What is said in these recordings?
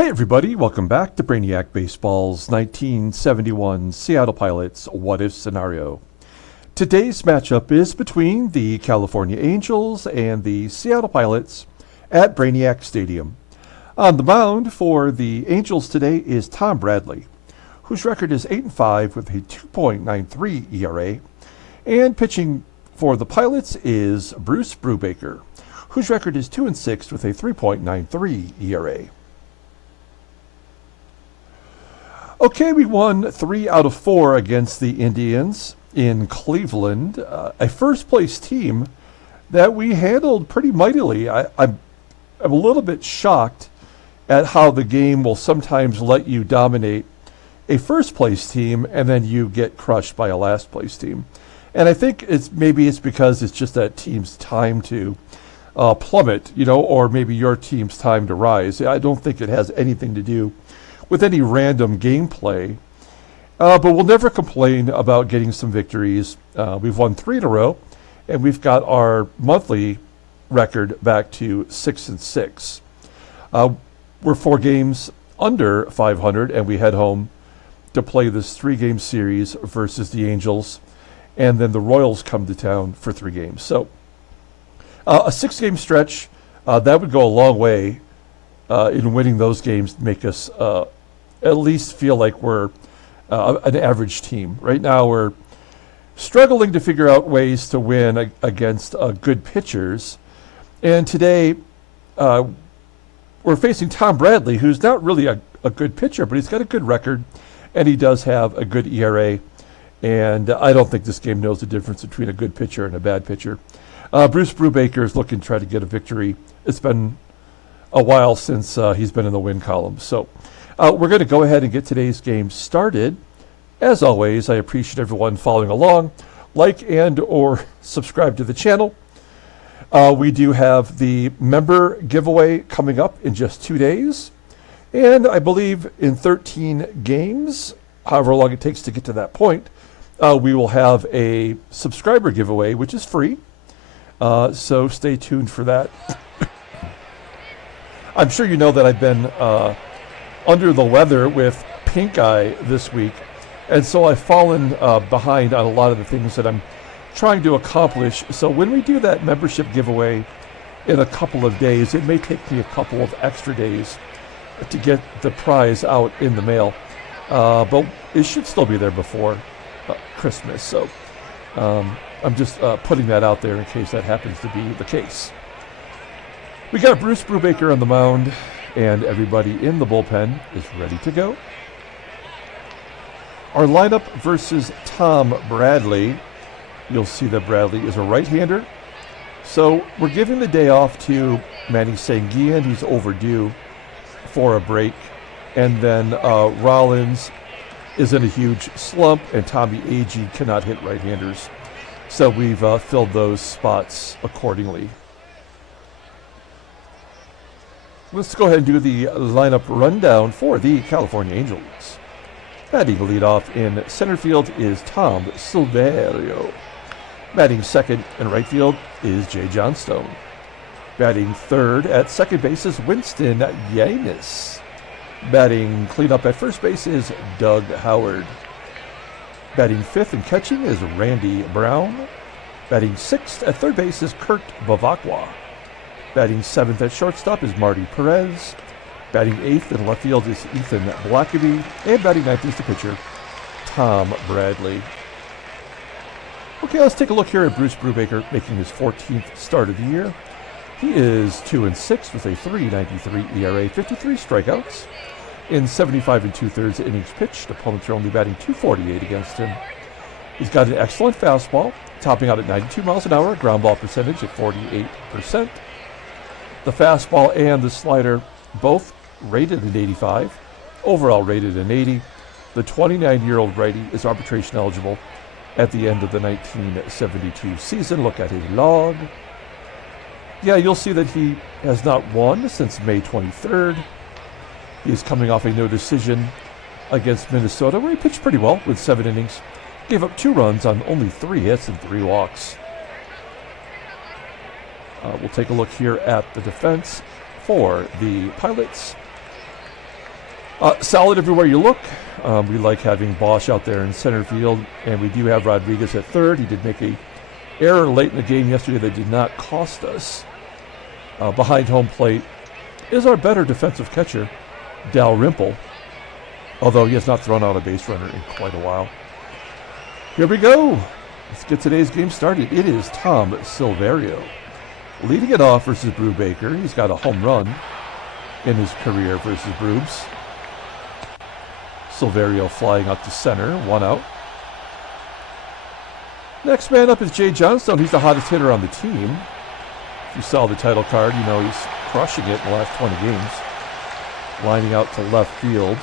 Hey everybody, welcome back to Brainiac Baseball's 1971 Seattle Pilots What If Scenario. Today's matchup is between the California Angels and the Seattle Pilots at Brainiac Stadium. On the mound for the Angels today is Tom Bradley, whose record is 8-5 with a 2.93 ERA, and pitching for the Pilots is Bruce Brubaker, whose record is 2-6 with a 3.93 ERA. Okay, we won 3 out of 4 against the Indians in Cleveland, a first-place team that we handled pretty mightily. I'm a little bit shocked at how the game will sometimes let you dominate a first-place team and then you get crushed by a last-place team. And I think maybe it's because it's just that team's time to plummet, or maybe your team's time to rise. I don't think it has anything to do with any random gameplay. But we'll never complain about getting some victories. We've won 3 in a row, and we've got our monthly record back to 6-6. We're 4 games under 500, and we head home to play this 3-game series versus the Angels, and then the Royals come to town for 3 games. So a 6-game stretch, that would go a long way in winning those games to make us at least feel like we're an average team. Right now we're struggling to figure out ways to win against good pitchers. And today we're facing Tom Bradley, who's not really a good pitcher, but he's got a good record, and he does have a good ERA. And I don't think this game knows the difference between a good pitcher and a bad pitcher. Bruce Brubaker is looking to try to get a victory. It's been a while since he's been in the win column. So we're going to go ahead and get today's game started. As always, I appreciate everyone following along. Like and or subscribe to the channel. We do have the member giveaway coming up in just 2 days. And I believe in 13 games, however long it takes to get to that point, we will have a subscriber giveaway, which is free. So stay tuned for that. I'm sure you know that I've been under the weather with pink eye this week, and so I've fallen behind on a lot of the things that I'm trying to accomplish. So when we do that membership giveaway in a couple of days, it may take me a couple of extra days to get the prize out in the mail, but it should still be there before Christmas. So I'm just putting that out there in case that happens to be the case. We got Bruce Brubaker on the mound, and everybody in the bullpen is ready to go. Our lineup versus Tom Bradley. You'll see that Bradley is a right-hander. So we're giving the day off to Manny Sanguillen. He's overdue for a break. And then Rollins is in a huge slump, and Tommy Agee cannot hit right-handers. So we've filled those spots accordingly. Let's go ahead and do the lineup rundown for the California Angels. Batting leadoff in center field is Tom Silverio. Batting second in right field is Jay Johnstone. Batting third at second base is Winston Yanis. Batting cleanup at first base is Doug Howard. Batting fifth and catching is Randy Brown. Batting sixth at third base is Kurt BEVACQUA. Batting seventh at shortstop is Marty PEREZ. Batting eighth in left field is Ethan BLACKABY. And batting ninth is the pitcher, Tom Bradley. Okay, let's take a look here at Bruce Brubaker making his 14th start of the year. He is 2-6 with a 3.93 ERA, 53 strikeouts. In 75 2/3 innings pitched, opponents are only batting .248 against him. He's got an excellent fastball, topping out at 92 miles an hour, ground ball percentage at 48%. The fastball and the slider both rated at 85, overall rated at 80. The 29-year-old righty is arbitration eligible at the end of the 1972 season. Look at his log. Yeah, you'll see that he has not won since May 23rd. He is coming off a no decision against Minnesota, where he pitched pretty well with 7 innings. Gave up 2 runs on only 3 hits and 3 walks. We'll take a look here at the defense for the Pilots. Solid everywhere you look. We like having BOSCH out there in center field, and we do have Rodriguez at third. He did make a error late in the game yesterday that did not cost us. Behind home plate is our better defensive catcher, DALRYMPLE, although he has not thrown out a base runner in quite a while. Here we go. Let's get today's game started. It is Tom Silverio leading it off versus Brubaker. He's got a home run in his career versus Brubs. Silverio flying out to center, 1 out. Next man up is JOHNSTONE. He's the hottest hitter on the team. If you saw the title card, you know he's crushing it in the last 20 games. Lining out to left field.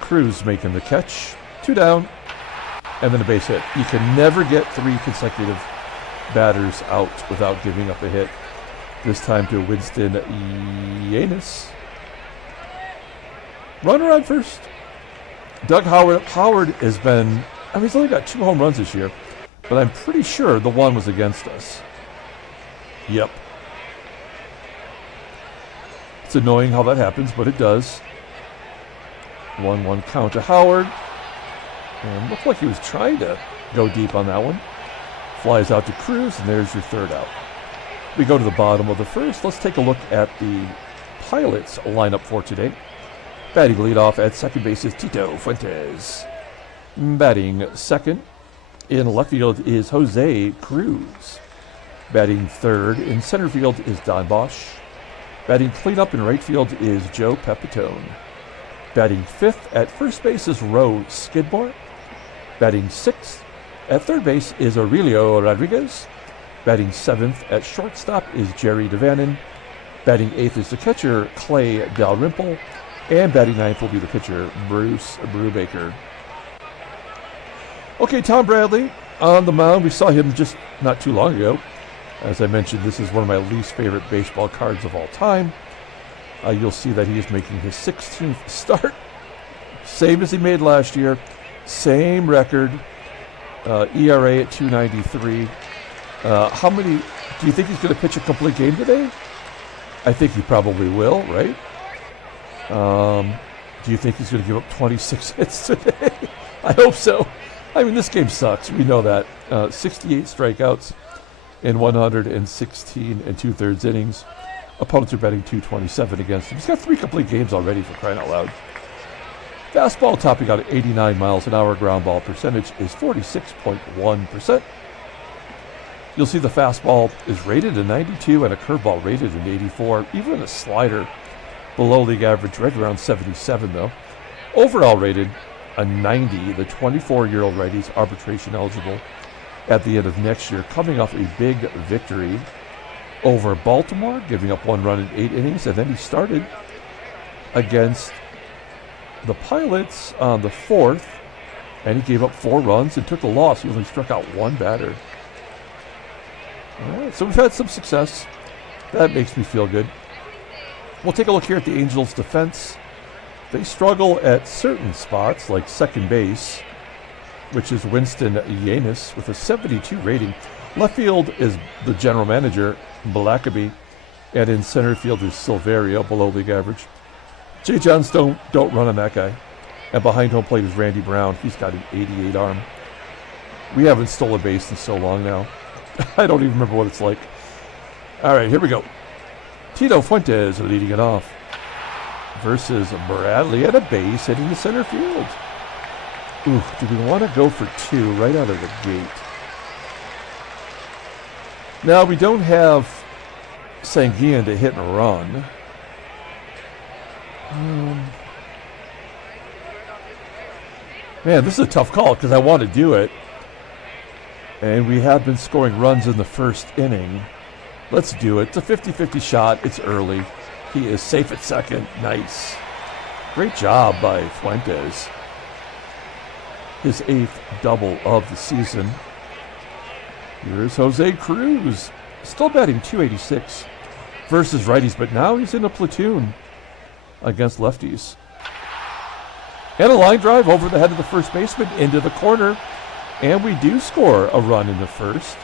CRUZ making the catch. 2 down. And then a base hit. You can never get 3 consecutive batters out without giving up a hit. This time to Winston LLENAS. Runner on first. Doug Howard has been, he's only got 2 home runs this year, but I'm pretty sure the one was against us. Yep. It's annoying how that happens, but it does. 1-1 count to Howard. And looked like he was trying to go deep on that one. Flies out to CRUZ, and there's your 3rd out. We go to the bottom of the first. Let's take a look at the Pilots lineup for today. Batting leadoff at second base is Tito FUENTES. Batting second in left field is Jose CRUZ. Batting third in center field is BOSCH. Batting cleanup in right field is Joe PEPITONE. Batting fifth at first base is SKIDMORE. Batting sixth at third base is Aurelio Rodriguez. Batting seventh at shortstop is DaVANON. Batting eighth is the catcher, DALRYMPLE. And batting ninth will be the pitcher, Brubaker. Okay, Tom Bradley on the mound. We saw him just not too long ago. As I mentioned, this is one of my least favorite baseball cards of all time. You'll see that he is making his 16th start. Same as he made last year. Same record. ERA at 2.93. How many... Do you think he's going to pitch a complete game today? I think he probably will, right? Do you think he's going to give up 26 hits today? I hope so. I mean, this game sucks. We know that. 68 strikeouts in 116 2/3 innings. Opponents are batting .227 against him. He's got 3 complete games already, for crying out loud. Fastball topping out at 89 miles an hour. Ground ball percentage is 46.1%. You'll see the fastball is rated a 92 and a curveball rated an 84. Even a slider below league average, right around 77 though. Overall rated a 90. The 24-year-old righty's arbitration eligible at the end of next year, coming off a big victory over Baltimore, giving up 1 run in 8 innings, and then he started against the Pilots on the 4th, and he gave up 4 runs and took a loss. He only struck out 1 batter. All right, so we've had some success. That makes me feel good. We'll take a look here at the Angels' defense. They struggle at certain spots, like second base, which is Winston LLENAS with a 72 rating. Left field is the general manager, BLACKABY, and in center field is Silverio, below league average. JOHNSTONE, don't run on that guy. And behind home plate is Randy Brown. He's got an 88 arm. We haven't stolen a base in so long now. I don't even remember what it's like. All right, here we go. Tito FUENTES leading it off versus Bradley at a base hitting the center field. Ooh, do we want to go for 2 right out of the gate? Now, we don't have Sanguian to hit and run. Man, this is a tough call because I want to do it. And we have been scoring runs in the first inning. Let's do it. It's a 50-50 shot. It's early. He is safe at second. Nice. Great job by FUENTES. His 8th double of the season. Here's Jose CRUZ. Still batting .286 versus righties, but now he's in a platoon against lefties. And a line drive over the head of the first baseman into the corner. And we do score a run in the first.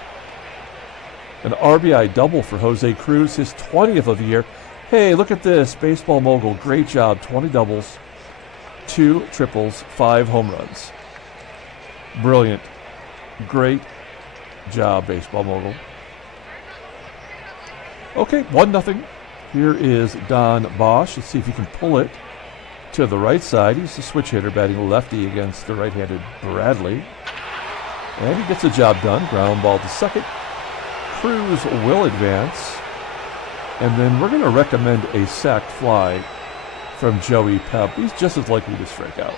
An RBI double for Jose CRUZ, his 20th of the year. Hey, look at this. Baseball mogul. Great job. 20 doubles, 2 triples, 5 home runs. Brilliant. Great job, baseball mogul. Okay, 1-0. Here is Don Bosch. Let's see if he can pull it to the right side. He's a switch hitter batting lefty against the right-handed Bradley. And he gets the job done. Ground ball to second. Cruz will advance. And then we're going to recommend a sacked fly from Joey Pep. He's just as likely to strike out.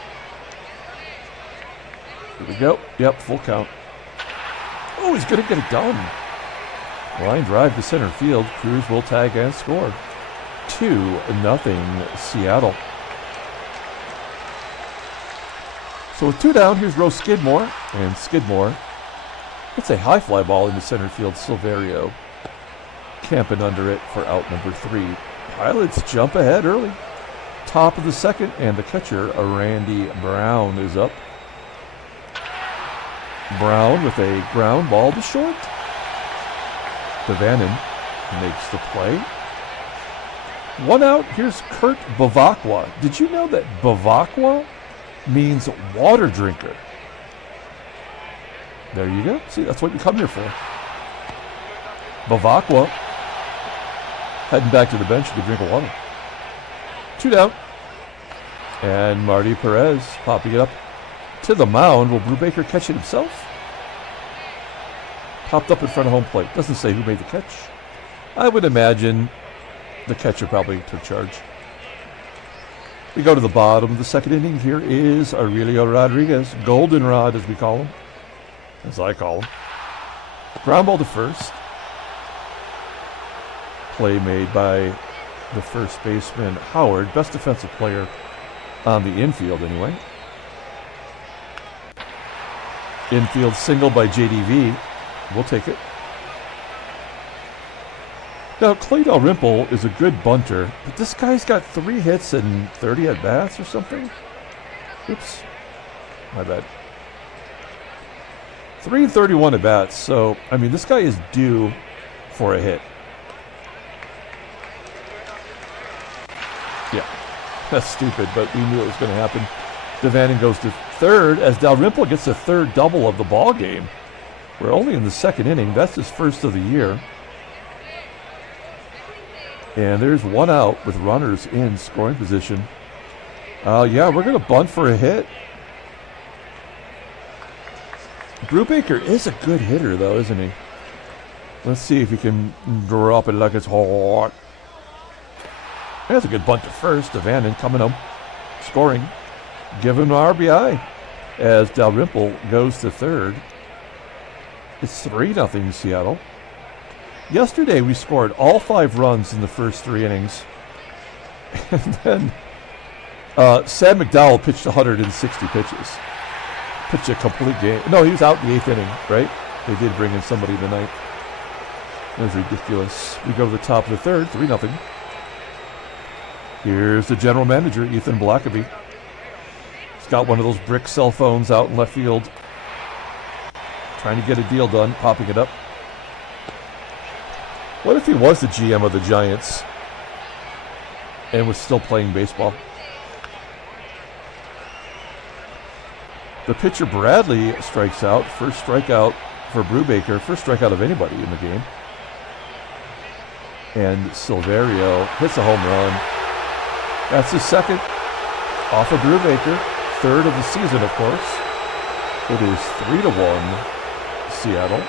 Here we go. Yep, full count. Oh, he's going to get it done. Line drive to center field. Cruz will tag and score. 2-0 Seattle. So with 2 down, here's Roe Skidmore. And Skidmore hits a high fly ball into center field. Silverio camping under it for out number 3. Pilots jump ahead early. Top of the second, and the catcher, Randy Brown, is up. Brown with a ground ball to short. DaVANON makes the play. 1 out, here's Kurt BEVACQUA. Did you know that BEVACQUA means water drinker? There you go. See, that's what you come here for. BEVACQUA heading back to the bench to drink of water. 2 down. And Marty PEREZ popping it up to the mound. Will Brubaker catch it himself? Popped up in front of home plate. Doesn't say who made the catch. I would imagine the catcher probably took charge. We go to the bottom of the second inning. Here is Aurelio Rodriguez. Goldenrod, as we call him. As I call him. Ground ball to first. Play made by the first baseman, Howard. Best defensive player on the infield, anyway. Infield single by JDV. We'll take it. Now, Clay DALRYMPLE is a good bunter, but this guy's got 3 hits and 30 at-bats or something. Oops. My bad. 3 and 31 at-bats, so, I mean, this guy is due for a hit. Yeah, that's stupid, but we knew it was going to happen. DaVANON goes to third as DALRYMPLE gets the 3rd double of the ball game. We're only in the 2nd inning. That's his first of the year. And there's 1 out with runners in scoring position. Yeah, we're going to bunt for a hit. Brubaker is a good hitter, though, isn't he? Let's see if he can drop it like it's hot. That's a good bunt to first. DaVANON coming home, scoring. Give him an RBI as DALRYMPLE goes to third. It's 3-0 Seattle. Yesterday we scored all 5 runs in the first 3 innings. And then Sam McDowell pitched 160 pitches. Pitched a complete game. No, he was out in the 8th inning, right? They did bring in somebody tonight. That was ridiculous. We go to the top of the 3rd, 3-0. Here's the general manager, Ethan Blackaby. He's got one of those brick cell phones out in left field. Trying to get a deal done, popping it up. What if he was the GM of the Giants and was still playing baseball? The pitcher Bradley strikes out. First strikeout for Brubaker. First strikeout of anybody in the game. And Silverio hits a home run. That's his 2nd off of Brubaker. 3rd of the season, of course. It is 3-1 Seattle.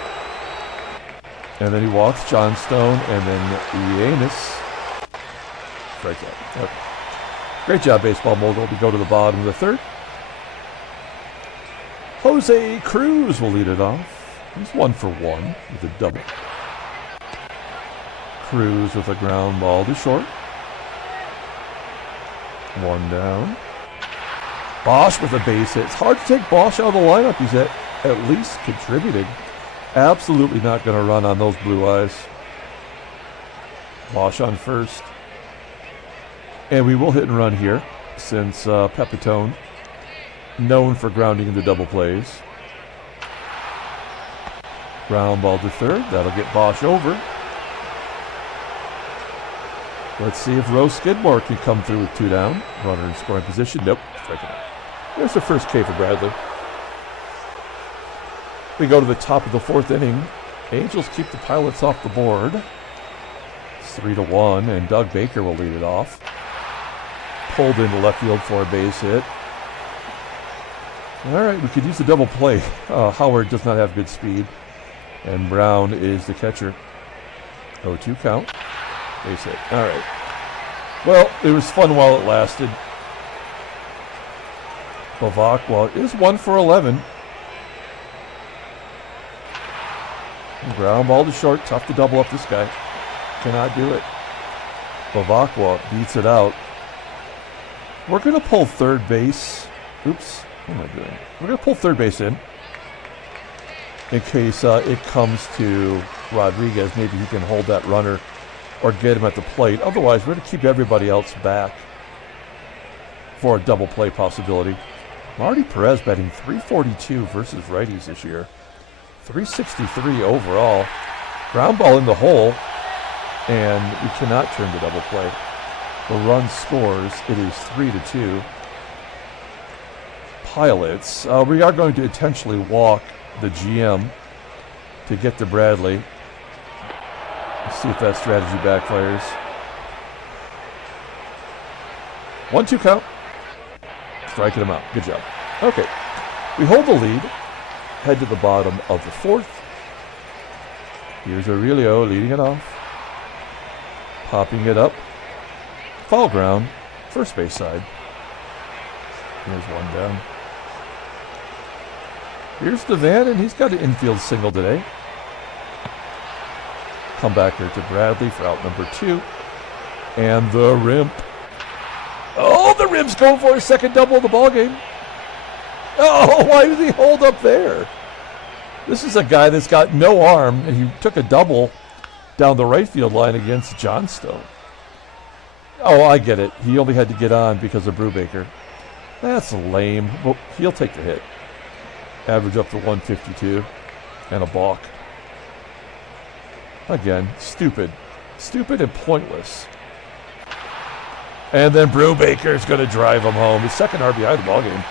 And then he walks JOHNSTONE and then LLENAS strikes out. Okay. Great job, baseball mogul. We go to the bottom of the 3rd. Jose CRUZ will lead it off. He's 1 for 1 with a double. CRUZ with a ground ball to short. 1 down. Bosch with a base hit. It's hard to take Bosch out of the lineup. He's at least contributed. Absolutely not going to run on those blue eyes. Bosch on first. And we will hit and run here since PEPITONE, known for grounding into double plays. Ground ball to third. That'll get Bosch over. Let's see if Rose Skidmore can come through with 2 down. Runner in scoring position. Nope. Striking out. There's the first K for Bradley. We go to the top of the 4th inning. Angels keep the Pilots off the board. It's 3-1, and Doug Baker will lead it off. Pulled into left field for a base hit. All right, we could use the double play. Howard does not have good speed, and Brown is the catcher. 0-2 count. Base hit. All right. Well, it was fun while it lasted. BEVACQua is 1 for 11. Ground ball to short. Tough to double up this guy. Cannot do it. BEVACQua beats it out. We're going to pull third base. Oops. What am I doing? We're going to pull third base in case it comes to Rodriguez. Maybe he can hold that runner or get him at the plate. Otherwise, we're going to keep everybody else back for a double play possibility. Marty Perez batting .342 versus righties this year. .363 overall. Ground ball in the hole, and we cannot turn to double play. The run scores. It is 3-2. Pilots. We are going to intentionally walk the GM to get to Bradley. Let's see if that strategy backfires. 1-2 count. Striking him out. Good job. Okay. We hold the lead. Head to the bottom of the 4th. Here's Aurelio leading it off. Popping it up. Foul ground. First base side. Here's 1 down. Here's DaVANON, and he's got an infield single today. Come back here to Bradley for out number 2. And the Rimp. Oh, the Rimp's going for his second double of the ballgame. Oh, why does he hold up there? This is a guy that's got no arm, and he took a double down the right field line against JOHNSTONE. Oh, I get it. He only had to get on because of Brubaker. That's lame. Well, he'll take the hit. Average up to 152 and a balk. Again, stupid. Stupid and pointless. And then Brubaker's going to drive him home. His second RBI of the ballgame.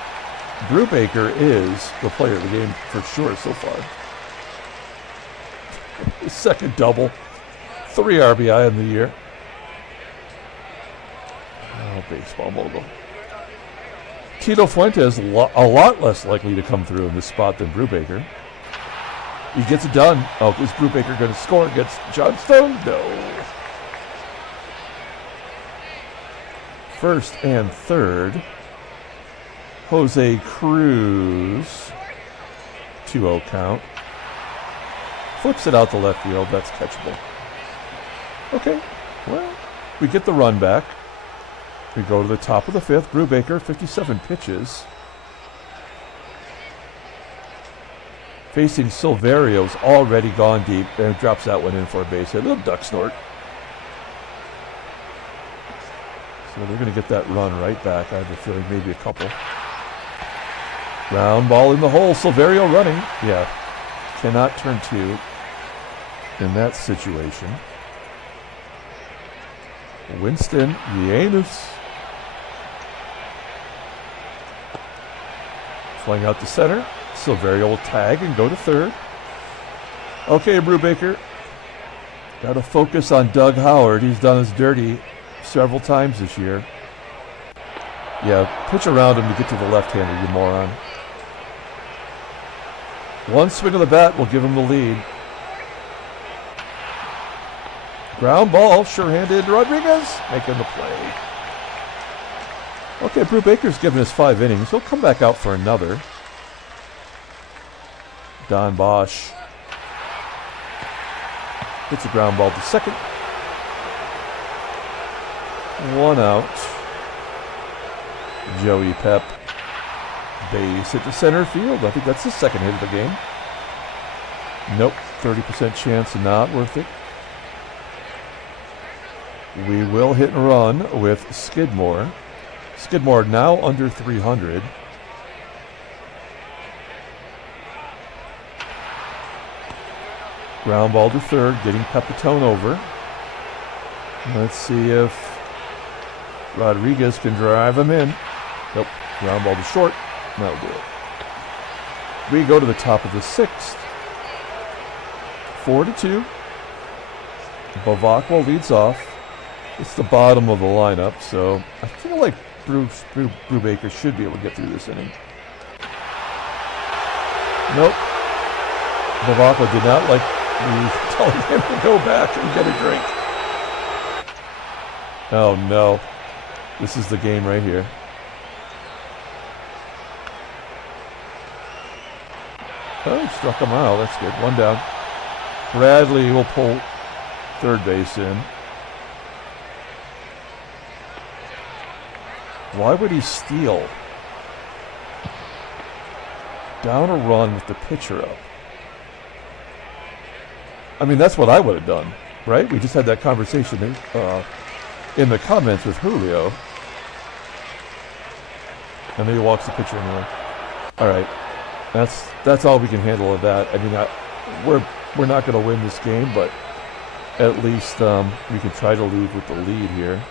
Brubaker is the player of the game for sure so far. His second double. 3 RBI in the year. Oh, baseball mogul. Tito Fuentes a lot less likely to come through in this spot than Brubaker. He gets it done. Oh, is Brubaker going to score against JOHNSTONE? No. First and third. Jose CRUZ. 2-0 count. Flips it out to left field. That's catchable. Okay. Well, we get the run back. We go to the top of the 5th. Brubaker, 57 pitches. Facing Silverio's already gone deep and drops that one in for a base hit. A little duck snort. So they're going to get that run right back. I have a feeling maybe a couple. Ground ball in the hole. Silverio running. Yeah. Cannot turn 2 in that situation. Winston, Yanus. Flying out to center. Silverio will tag and go to third. Okay, Brubaker. Got to focus on Doug Howard. He's done us dirty several times this year. Yeah, pitch around him to get to the left-hander, you moron. One swing of the bat will give him the lead. Ground ball, sure-handed. Rodriguez making the play. Okay, Brubaker's given us 5 innings. He'll come back out for another. Don BOSCH hits a ground ball to second. 1 out. Joey Pep. Base hit to center field. I think that's his second hit of the game. Nope. 30% chance, not worth it. We will hit and run with Skidmore. Skidmore now under 300. Ground ball to third, getting PEPITONE over. Let's see if Rodriguez can drive him in. Nope. Ground ball to short. That'll do it. We go to the top of the 6th. 4-2. BEVACQUA leads off. It's the bottom of the lineup, so I feel like Brubaker should be able to get through this inning. Nope. BEVACQUA did not like me telling him to go back and get a drink. Oh no. This is the game right here. Oh, he struck him out. That's good. One down. Bradley will pull third base in. Why would he steal? Down a run with the pitcher up. I mean, that's what I would have done, right? We just had that conversation in the comments with Julio. And then he walks the pitcher anyway. All right. That's all we can handle of that. I mean, we're not going to win this game, but at least we can try to leave with the lead here.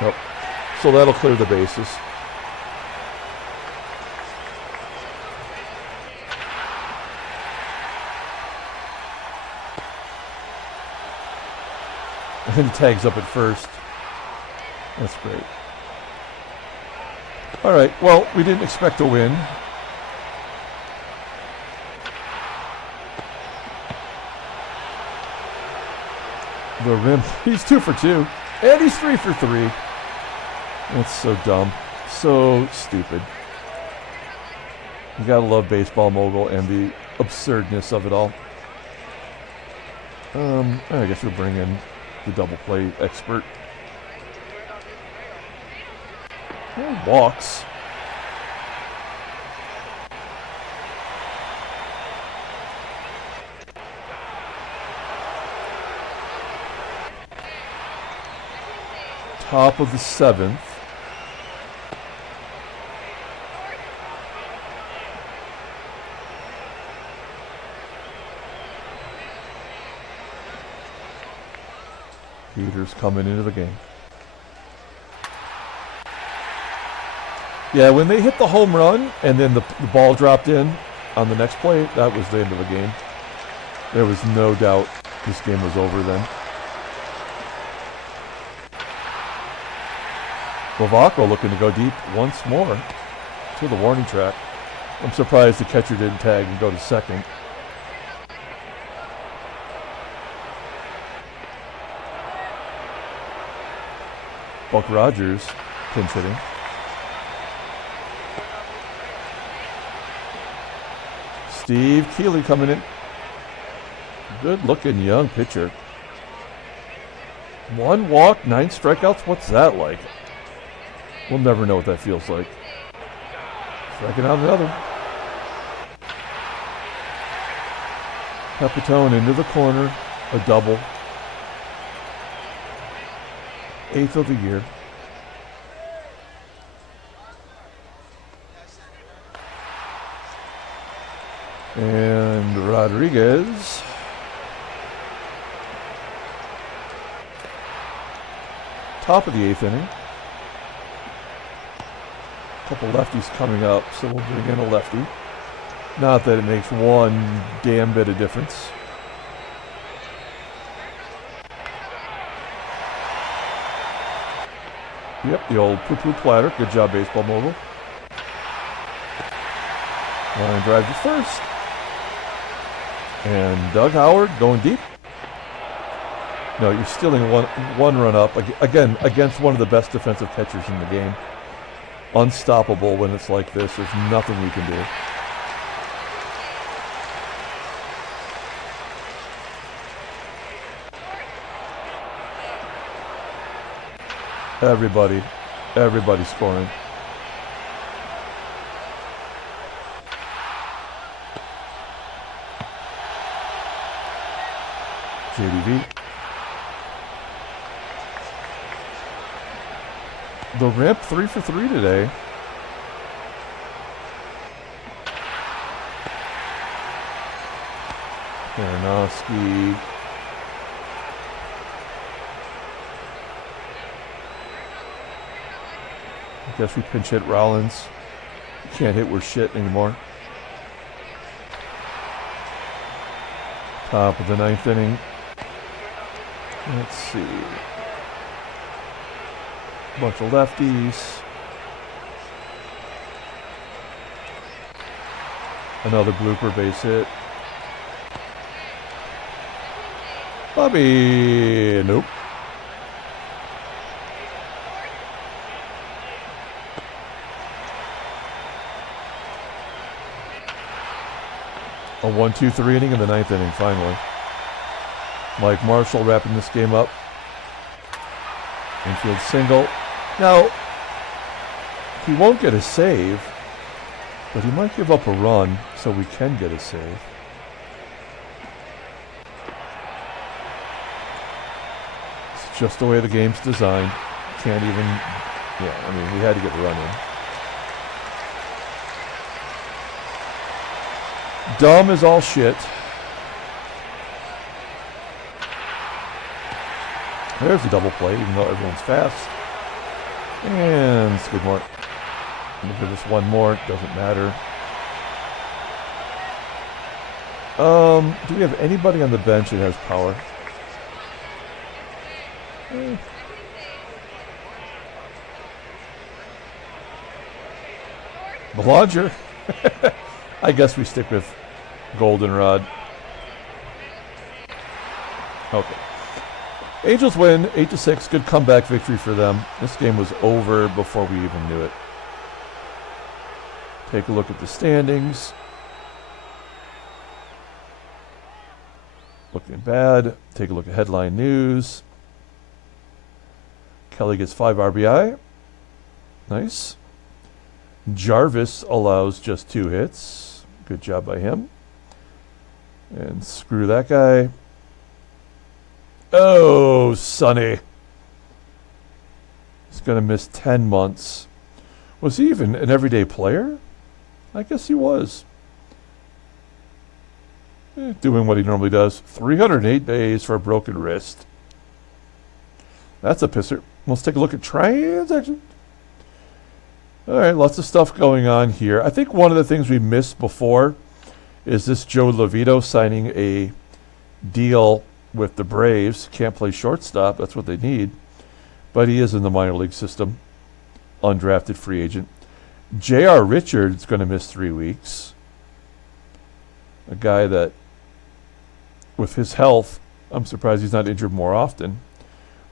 Nope. So that'll clear the bases. And he tags up at first. That's great. All right, well, we didn't expect to win. The rim, he's 2 for 2. And he's 3 for 3. That's so dumb. So stupid. You gotta love Baseball Mogul and the absurdness of it all. I guess we'll bring in the double play expert. Walks. Top of the 7th. Peter's coming into the game. Yeah, when they hit the home run and then the ball dropped in on the next play, that was the end of the game. There was no doubt this game was over then. BEVACQUA looking to go deep once more to the warning track. I'm surprised the catcher didn't tag and go to second. Buck Rogers pinch hitting. Steve Keeley coming in. Good looking young pitcher. 1 walk, 9 strikeouts. What's that like? We'll never know what that feels like. Striking out another. PEPITONE into the corner. A double. 8th of the year. And Rodriguez. Top of the 8th inning. Couple lefties coming up, so we'll bring in a lefty. Not that it makes one damn bit of difference. Yep, the old poo-poo platter. Good job, Baseball Mogul. Line drive to first. And Doug Howard going deep. No, you're stealing one run up. Again, against one of the best defensive catchers in the game. Unstoppable when it's like this. There's nothing you can do. Everybody's scoring. JDV. The Ramp 3 for 3 today. Aronofsky. I guess we pinch hit Rollins. Can't hit worth shit anymore. Top of the 9th inning. Let's see. Bunch of lefties. Another blooper base hit. Bobby. Nope. A 1-2-3 inning in the 9th inning, finally. Mike Marshall wrapping this game up. Infield single. Now, he won't get a save, but he might give up a run, so we can get a save. It's just the way the game's designed. Can't even, yeah, I mean, we had to get the run in. Dumb is all shit. There's a double play, even though everyone's fast. And Skidmore. We'll give this one more. Doesn't matter. Do we have anybody on the bench that has power? Belanger. I guess we stick with Goldenrod. Okay. Angels win 8-6. Good comeback victory for them. This game was over before we even knew it. Take a look at the standings. Looking bad. Take a look at headline news. Kelly gets 5 RBI. Nice. Jarvis allows just 2 hits. Good job by him. And screw that guy. Oh, Sonny. He's going to miss 10 months. Was he even an everyday player? I guess he was. Doing what he normally does. 308 days for a broken wrist. That's a pisser. Let's take a look at transactions. All right, lots of stuff going on here. I think one of the things we missed before is this Joe Levito signing a deal with the Braves. Can't play shortstop. That's what they need. But he is in the minor league system. Undrafted free agent. J.R. Richards going to miss 3 weeks. A guy that, with his health, I'm surprised he's not injured more often.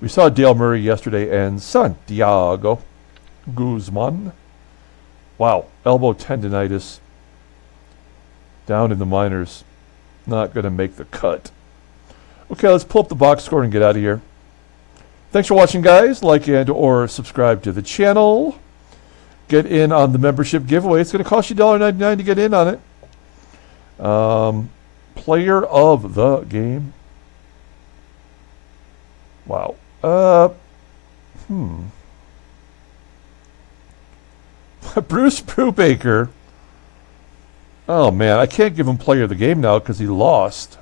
We saw Dale Murray yesterday and Santiago Guzman. Wow, elbow tendonitis. Down in the minors. Not going to make the cut. Okay, let's pull up the box score and get out of here. Thanks for watching, guys. Like and or subscribe to the channel. Get in on the membership giveaway. It's going to cost you $1.99 to get in on it. Player of the game. Wow. Bruce Brubaker. Oh, man. I can't give him player of the game now because he lost.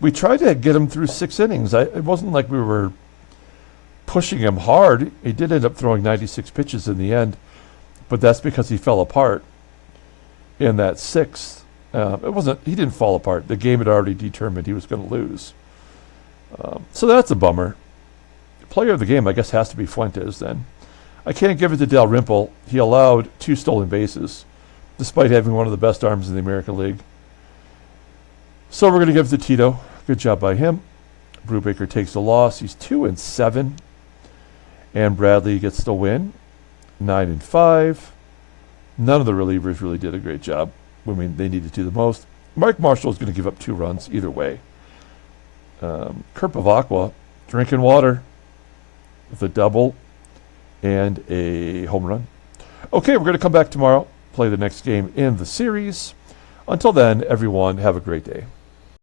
We tried to get him through 6 innings. It wasn't like we were pushing him hard. He did end up throwing 96 pitches in the end, but that's because he fell apart in that 6th. It wasn't. He didn't fall apart. The game had already determined he was going to lose. So that's a bummer. Player of the game, I guess, has to be Fuentes then. I can't give it to Dalrymple. He allowed 2 stolen bases, despite having one of the best arms in the American League. So we're going to give it to Tito. Good job by him. Brubaker takes the loss. He's 2-7. And Bradley gets the win. 9-5. None of the relievers really did a great job. I mean, they needed to the most. Mike Marshall is going to give up 2 runs either way. Kurt BEVACQUA drinking water with a double and a home run. Okay, we're going to come back tomorrow, play the next game in the series. Until then, everyone, have a great day.